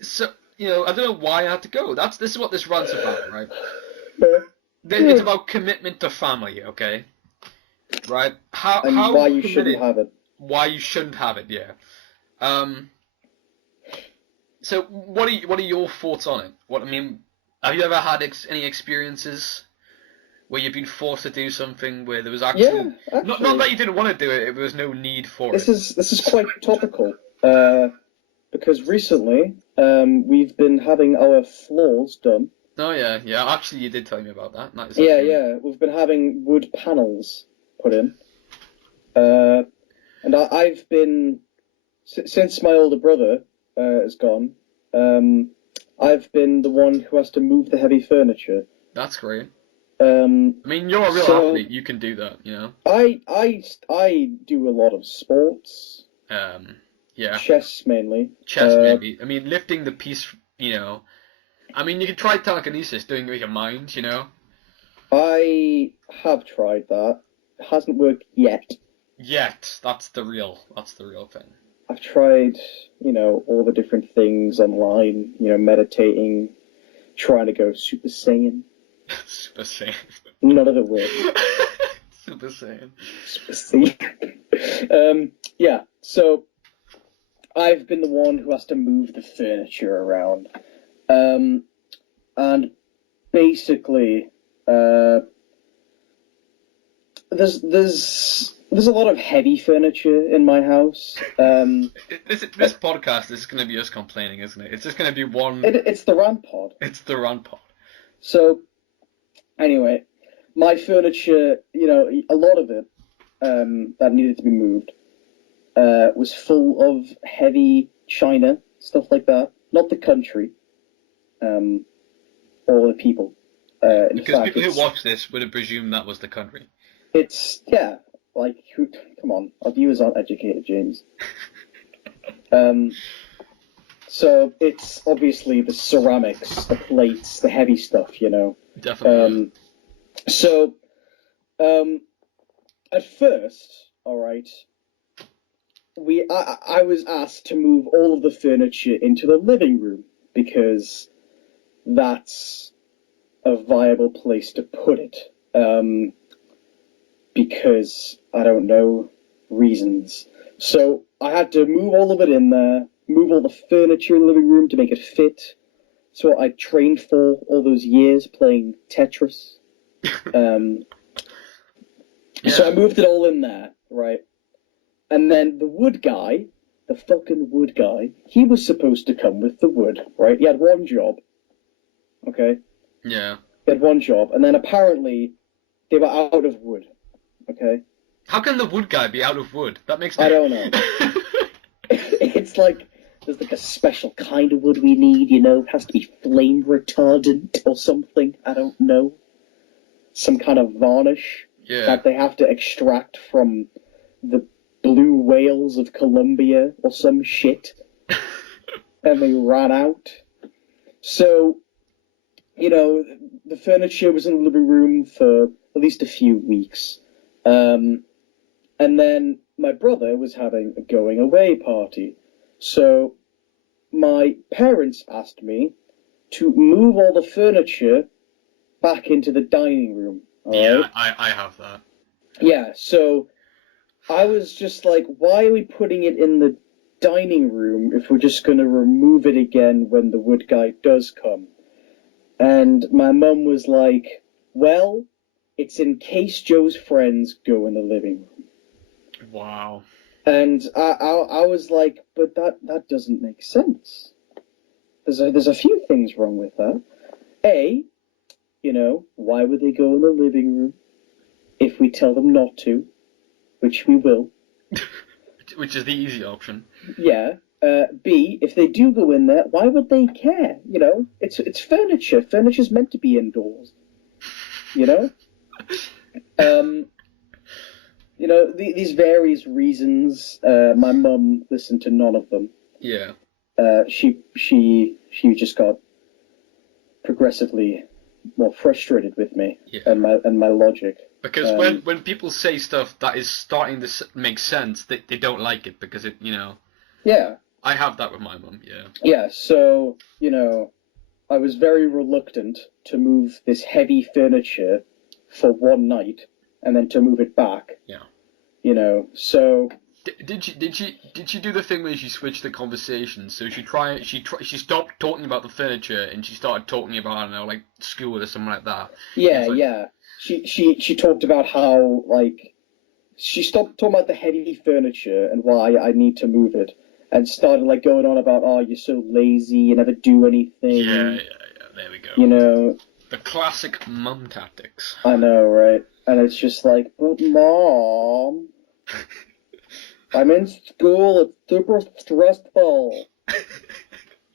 So, I don't know why I had to go. This is what this rant's about, right? It's about commitment to family, okay? Right? And How why you committed, shouldn't have it. why you shouldn't have it, yeah. So what are your thoughts on it? Have you ever had any experiences where you've been forced to do something where there was actually, not that you didn't want to do it, there was no need for it. This is quite topical, because recently we've been having our floors done. Oh yeah. Actually, you did tell me about that. We've been having wood panels put in, and I've been since my older brother is gone. I've been the one who has to move the heavy furniture. That's great. I mean, you're a real athlete. You can do that, I do a lot of sports. Yeah. Chess mainly. Maybe. I mean, lifting the piece, I mean, you could try telekinesis, doing it with your mind, I have tried that. It hasn't worked yet. That's the real thing. I've tried, all the different things online, meditating, trying to go Super Saiyan. Super Saiyan. None of it worked. Super Saiyan. Super Saiyan. Yeah, so I've been the one who has to move the furniture around. And basically, there's a lot of heavy furniture in my house. This podcast is going to be us complaining, isn't it? It's just going to be one. It's the Rant Pod. It's the Rant Pod. So, anyway, my furniture, a lot of it that needed to be moved was full of heavy china, stuff like that. Not the country, or the people. Because people who watch this would have presumed that was the country. Come on, our viewers aren't educated, James. So it's obviously the ceramics, the plates, the heavy stuff, Definitely. At first, all right, I was asked to move all of the furniture into the living room because that's a viable place to put it. Because, I don't know, reasons. So I had to move all of it in there, move all the furniture in the living room to make it fit. So I trained for all those years playing Tetris. So I moved it all in there, right? And then the wood guy, the fucking wood guy, he was supposed to come with the wood, right? He had one job, okay? Yeah. He had one job, and then apparently they were out of wood. Okay. How can the wood guy be out of wood? That makes I don't know. It's like there's like a special kind of wood we need, It has to be flame retardant or something. I don't know. Some kind of varnish that they have to extract from the blue whales of Colombia or some shit. And they ran out. So, the furniture was in the living room for at least a few weeks. And then my brother was having a going away party. So my parents asked me to move all the furniture back into the dining room. Right? I have that. Yeah, so I was just like, why are we putting it in the dining room if we're just going to remove it again when the wood guy does come? And my mum was like, well, it's in case Joe's friends go in the living room. Wow. And I was like, but that doesn't make sense. There's a few things wrong with that. A, why would they go in the living room if we tell them not to, which we will. Which is the easy option. Yeah. B, if they do go in there, why would they care? It's furniture. Furniture's meant to be indoors. These various reasons. My mum listened to none of them. Yeah. She just got progressively more frustrated with me Yeah. and my logic. Because when people say stuff that is starting to make sense, they don't like it because it, Yeah. I have that with my mum, yeah. Yeah, so, I was very reluctant to move this heavy furniture for one night and then to move it back. Yeah. So... Did she do the thing where she switched the conversation? So she stopped talking about the furniture and she started talking about, I don't know, like school or something like that. Yeah, yeah. She talked about how, like, she stopped talking about the heavy furniture and why I need to move it, and started, like, going on about, oh, you're so lazy, you never do anything. Yeah, there we go. The classic mum tactics. I know, right? And it's just like, but Mom, I'm in school, it's super stressful.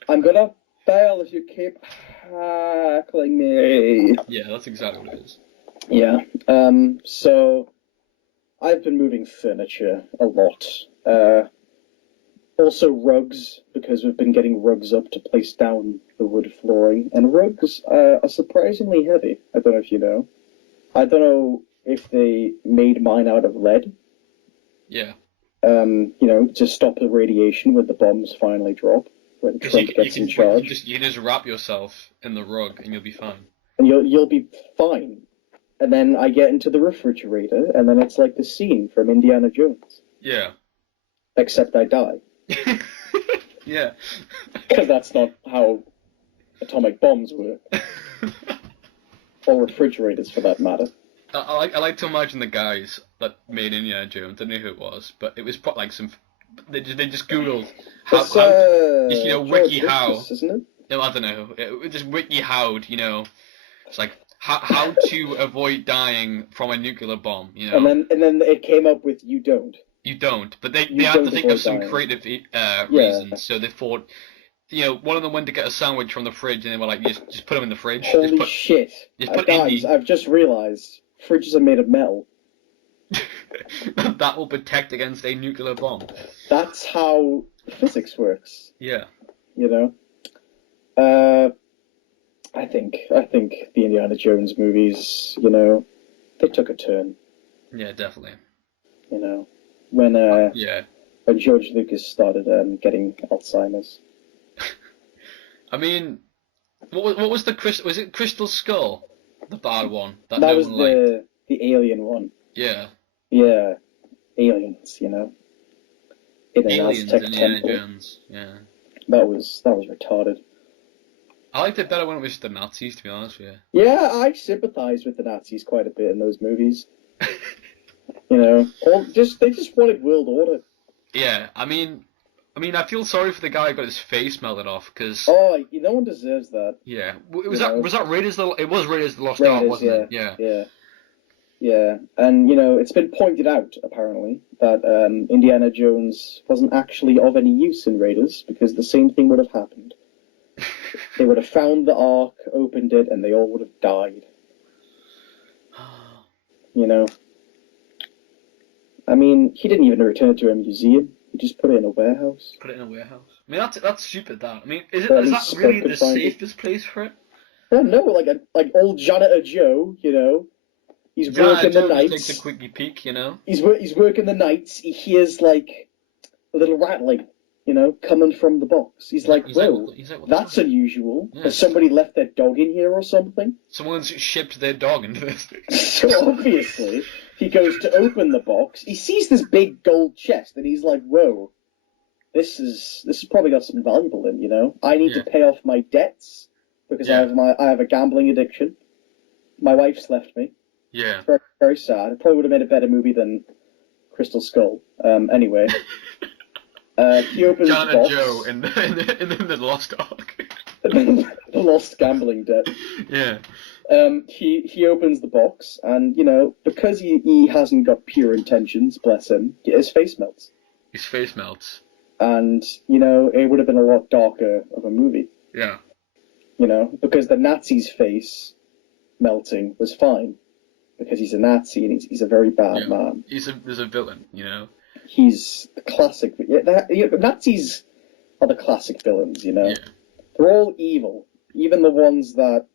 I'm gonna fail if you keep heckling me. Yeah, that's exactly what it is. Yeah, so I've been moving furniture a lot. Also rugs, because we've been getting rugs up to place down the wood flooring. And rugs are surprisingly heavy. I don't know if you know. I don't know if they made mine out of lead. Yeah. To stop the radiation when the bombs finally drop, when Trump gets in charge. You can just wrap yourself in the rug and you'll be fine. And you'll be fine. And then I get into the refrigerator, and then it's like the scene from Indiana Jones. Yeah. Except I die. Yeah. Because that's not how atomic bombs work. Or refrigerators, for that matter. I like to imagine the guys that made Indiana Jones. I don't know who it was, but it was like some. They just Googled how wiki how. Lucas, isn't it? No, I don't know. It just wiki how'd, It's like how to avoid dying from a nuclear bomb, And then it came up with you don't. You don't, but they had to think of some creative reasons. So they thought, one of them went to get a sandwich from the fridge, and they were like, just put them in the fridge. Holy shit! Guys, I've just realized fridges are made of metal. That will protect against a nuclear bomb. That's how physics works. Yeah. I think the Indiana Jones movies, they took a turn. Yeah, definitely. When George Lucas started getting Alzheimer's. I mean, what was was it Crystal Skull, the bad one that no was one liked? The alien one. Yeah. Yeah, aliens. In an Aliens Aztec in temple. Indiana Jones. Yeah. That was retarded. I liked it better when it was the Nazis, to be honest with you. Yeah, I sympathise with the Nazis quite a bit in those movies. They just wanted world order. Yeah, I mean, I feel sorry for the guy who got his face melted off, because... Oh, no one deserves that. Yeah. Was that Raiders the... It was Raiders the Lost Ark, wasn't it? Yeah. Yeah, and, it's been pointed out, apparently, that Indiana Jones wasn't actually of any use in Raiders, because the same thing would have happened. They would have found the Ark, opened it, and they all would have died. I mean, he didn't even return it to a museum. He just put it in a warehouse. I mean, that's stupid. That. I mean, is that really the safest place for it? Oh no, like old janitor Joe, he's working the nights. Takes a quickie peek, He's working the nights. He hears like a little rattling, coming from the box. He's like, whoa, that's unusual. Yeah. Has somebody left their dog in here or something? Someone's shipped their dog into this. So obviously, he goes to open the box. He sees this big gold chest, and he's like, whoa, this has probably got something valuable in. I need to pay off my debts because I have a gambling addiction. My wife's left me. Yeah. It's very, very sad. It probably would have made a better movie than Crystal Skull. Anyway. He opens the box. Joe in the Lost Ark. The lost gambling debt. Yeah. He opens the box, and because he hasn't got pure intentions, bless him, his face melts. His face melts. And it would have been a lot darker of a movie. Yeah. Because the Nazi's face melting was fine, because he's a Nazi and he's a very bad man. He's a villain, He's the classic. Nazis are the classic villains, Yeah. They're all evil, even the ones that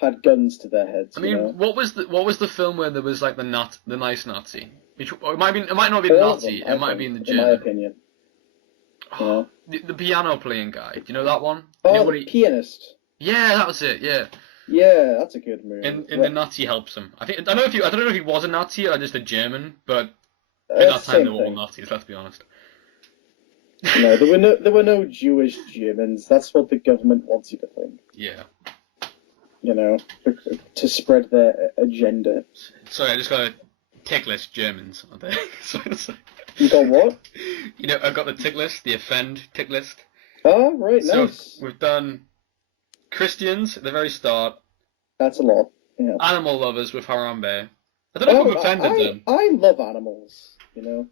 had guns to their heads. I mean, you know? what was the film where there was like the nice Nazi? It might not be the All of Nazi. them, It might be in the in German. my opinion. Oh, the piano playing guy. Do you know that one? Oh, You know the pianist. Yeah, that was it. Yeah. Yeah, that's a good movie. And the Nazi helps him. I don't know if he was a Nazi or just a German, but at that time same they were all thing. Nazis. Let's be honest. No, there were no Jewish Germans. That's what the government wants you to think. Yeah. You know, to spread their agenda. Sorry, I just got a tick list Germans. Aren't they? You got what? You know, I've got the tick list, the offend tick list. Oh, right, nice. So we've done Christians at the very start. That's a lot. Yeah. Animal lovers with Harambe. I don't know if we've offended them. I love animals. You know,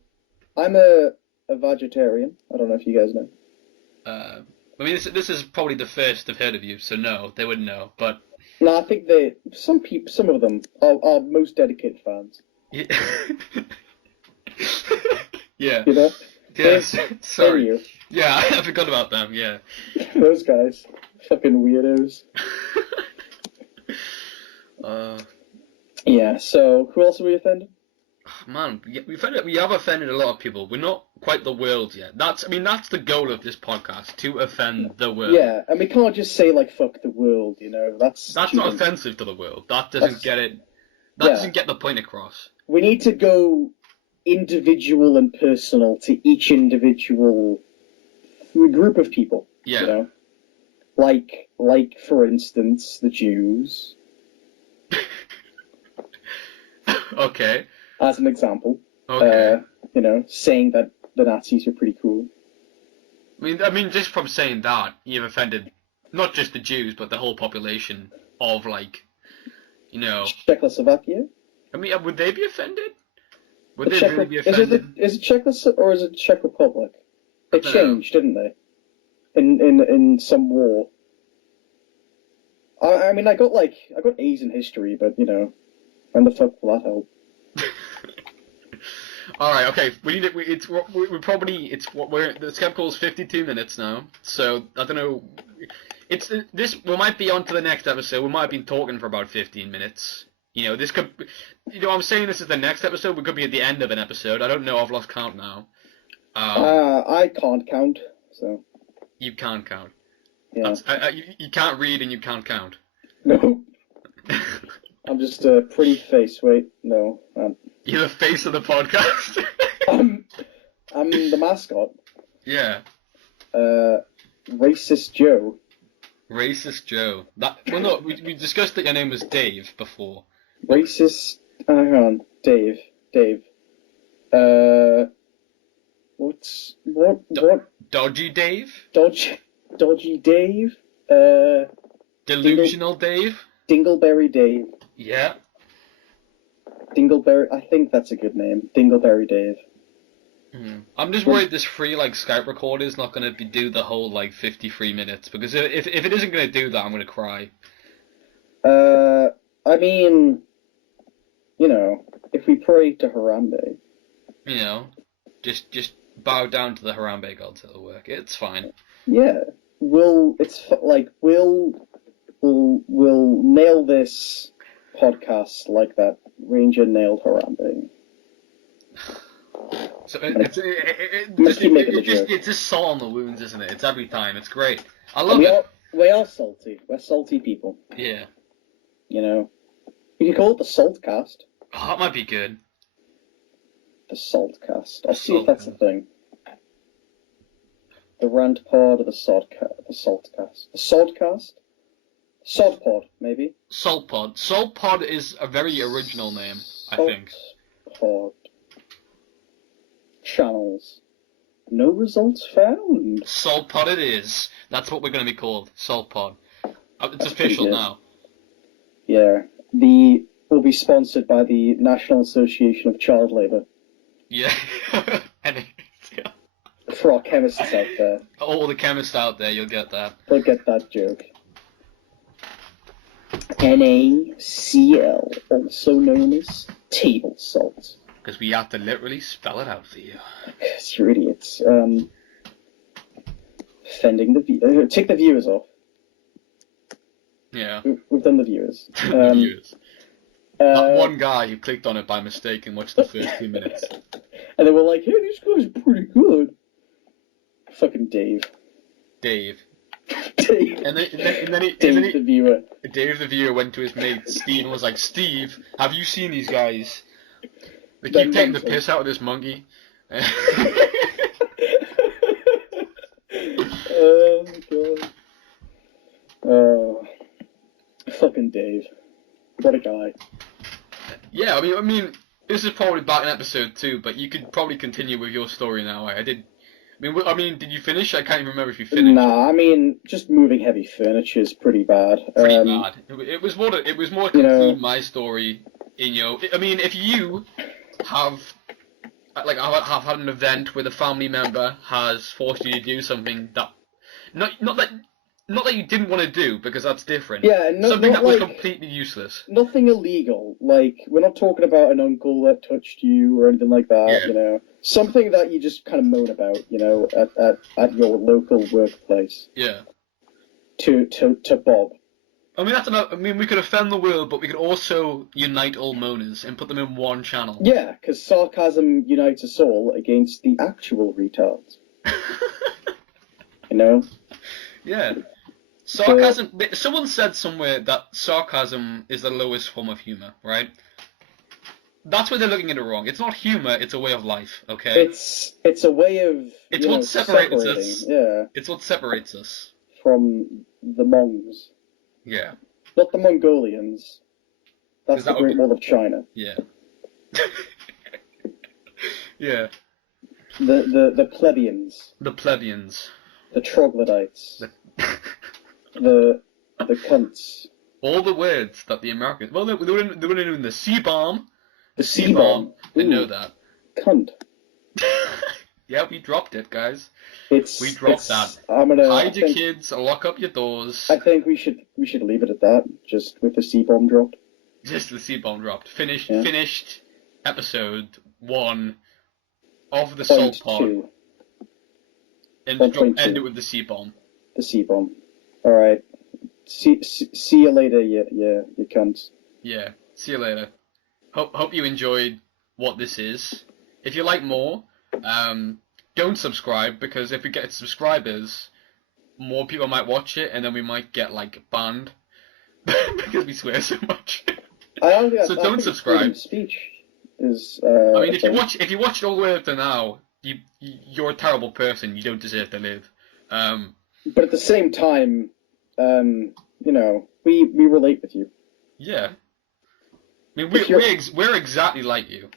I'm a vegetarian. I don't know if you guys know. I mean, this is probably the first they've heard of you, so no, they wouldn't know. But no, I think some of them are most dedicated fans. Yeah. Yeah. You know? Yes. Sorry. You. Yeah, I forgot about them. Yeah. Those guys, fucking weirdos. Yeah. So who else have we offended? Man, we have offended a lot of people. We're not quite the world yet. That's the goal of this podcast, to offend the world. Yeah, and we can't just say like "fuck the world," you know. That's not offensive to the world. That doesn't get it. That doesn't get the point across. We need to go individual and personal to each individual group of people. Yeah. You know, like for instance, the Jews. Okay. As an example. Okay. You know, saying that the Nazis are pretty cool. I mean, just from saying that, you've offended not just the Jews, but the whole population of, like, you know... Czechoslovakia? I mean, would they be offended? Would they really be offended? Is it Czechoslovakia or is it Czech Republic? They changed, didn't they? In some war. I mean, I got A's in history, but, you know, when the fuck will that help? All right, okay. The skeptical is 52 minutes now, so I don't know. We might be on to the next episode. We might have been talking for about 15 minutes. You know, this could. You know, I'm saying this is the next episode. We could be at the end of an episode. I don't know. I've lost count now. I can't count. So. You can't count. Yeah. You can't read and you can't count. No. I'm just a pretty face. Wait, no. You're the face of the podcast. I'm the mascot. Yeah. Racist Joe. Racist Joe. Well, no, we discussed that your name was Dave before. Racist. Hang on, Dave. What? Dodgy Dave. Dodgy Dave. Delusional Dave. Dingleberry Dave. Yeah. Dingleberry. I think that's a good name. Dingleberry Dave. I'm just worried this free Skype recorder is not going to do the whole 53 minutes, because if it isn't going to do that, I'm going to cry. I mean, you know, if we pray to Harambe, you know, just bow down to the Harambe gods, it'll work. It's fine. Yeah, we'll nail this podcast like that Ranger nailed Harambe. So it's just salt on the wounds, isn't it? It's every time. It's great. I love it. We are salty. We're salty people. Yeah. You know, you can call it the Saltcast. Oh, that might be good. The Saltcast. I'll see if that's a thing. The Rant Pod or the Saltcast. The Saltcast. Saltpod, maybe. Saltpod. Saltpod is a very original name, I think. Saltpod. Channels. No results found. Saltpod it is. That's what we're going to be called. Saltpod. It's official now. Yeah. Will be sponsored by the National Association of Child Labour. Yeah. For our chemists out there. All the chemists out there, you'll get that. They'll get that joke. NaCl, also known as table salt. Because we have to literally spell it out for you. Because you're idiots. Offending the take the viewers off. Yeah. We've done the viewers. The viewers. That one guy who clicked on it by mistake and watched the first 2 minutes. And they were like, hey, this guy's pretty good. Fucking Dave. Dave. Dave. And then he, Dave the viewer. Dave the viewer went to his mate Steve and was like, Steve, have you seen these guys? They They're keep taking the mental. piss out of this monkey. Oh my god. Oh, fucking Dave. What a guy. Yeah, I mean, this is probably back in episode 2, but you could probably continue with your story now. I mean, did you finish? I can't even remember if you finished. Nah, I mean, just moving heavy furniture is pretty bad. Pretty bad. It was more to conclude my story. I mean, if you have had an event where the family member has forced you to do something that, not that you didn't want to do, because that's different. Yeah, something that was like, completely useless. Nothing illegal. Like, we're not talking about an uncle that touched you or anything like that. Yeah. Something that you just kind of moan about. At your local workplace. Yeah. To Bob. I mean, we could offend the world, but we could also unite all moaners and put them in one channel. Yeah, because sarcasm unites us all against the actual retards. Yeah. Sarcasm. Someone said somewhere that sarcasm is the lowest form of humor, right? That's where they're looking at it wrong. It's not humor; it's a way of life. Okay. It's a way of. It's what separates us. Yeah. It's what separates us from the Mongs. Yeah. Not the Mongolians. That's the Great Wall of China. Yeah. Yeah. The plebeians. The plebeians. The troglodytes. The cunts. All the words that the Americans... Well, they were doing the C-bomb. The C-bomb. They know that. Cunt. Yeah, we dropped it, guys. We dropped that. Hide your kids, lock up your doors. I think we should leave it at that, just with the C-bomb dropped. Just the C-bomb dropped. Finished episode 1 of the Saltpod. And end it with the C-bomb. The C-bomb. Alright. See you later, you cunts. Yeah, see you later. Hope you enjoyed what this is. If you like more, don't subscribe, because if we get subscribers, more people might watch it, and then we might get, like, banned. Because we swear so much. So don't subscribe. Speech is, I mean, if you watch it all the way up to now, you're a terrible person. You don't deserve to live. But at the same time, we relate with you. Yeah. I mean, we're exactly like you.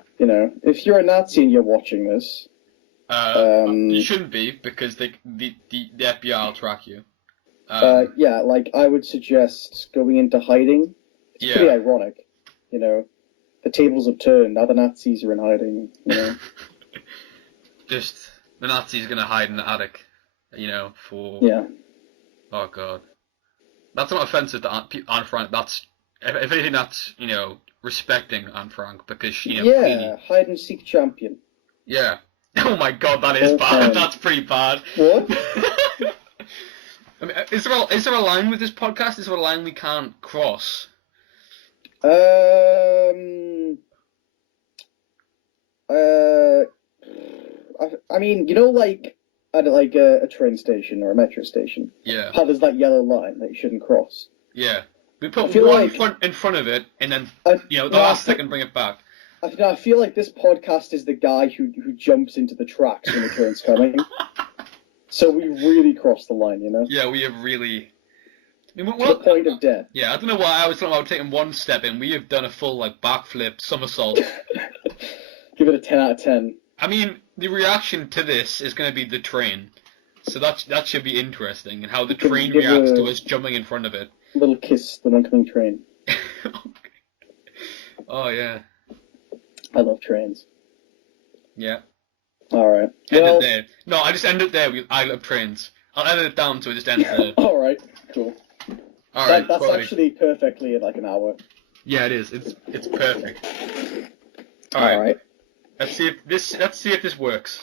If you're a Nazi and you're watching this, you shouldn't be, because the FBI will track you. Yeah, like, I would suggest going into hiding. It's pretty ironic, The tables have turned. Now the Nazis are in hiding, Just the Nazis gonna hide in the attic, for. Yeah. Oh god. That's not offensive to Anne Frank. That's, if anything, that's respecting Anne Frank, because Yeah, clearly... hide and seek champion. Yeah. Oh my god, that is bad. That's pretty bad. What? I mean, is there a line with this podcast? Is there a line we can't cross? I mean, like at a train station or a metro station. Yeah. How there's that yellow line that you shouldn't cross. Yeah. We put one in front of it, and then the last second bring it back. I feel like this podcast is the guy who jumps into the tracks when the train's coming. So we really crossed the line, Yeah, we have really. I mean, to the point of death. Yeah, I don't know why I was talking about taking one step in. We have done a full backflip, somersault. Give it a 10 out of 10. I mean, the reaction to this is going to be the train, so that should be interesting, and how the train reacts to us jumping in front of it. Little kiss the oncoming train. Oh yeah. I love trains. Yeah. Alright. End it there. No, I just end it there. I love trains. I'll edit it down so it just ends there. Alright, cool. Alright, that's actually perfectly in an hour. Yeah, it is. It's perfect. Alright. Let's see if this works.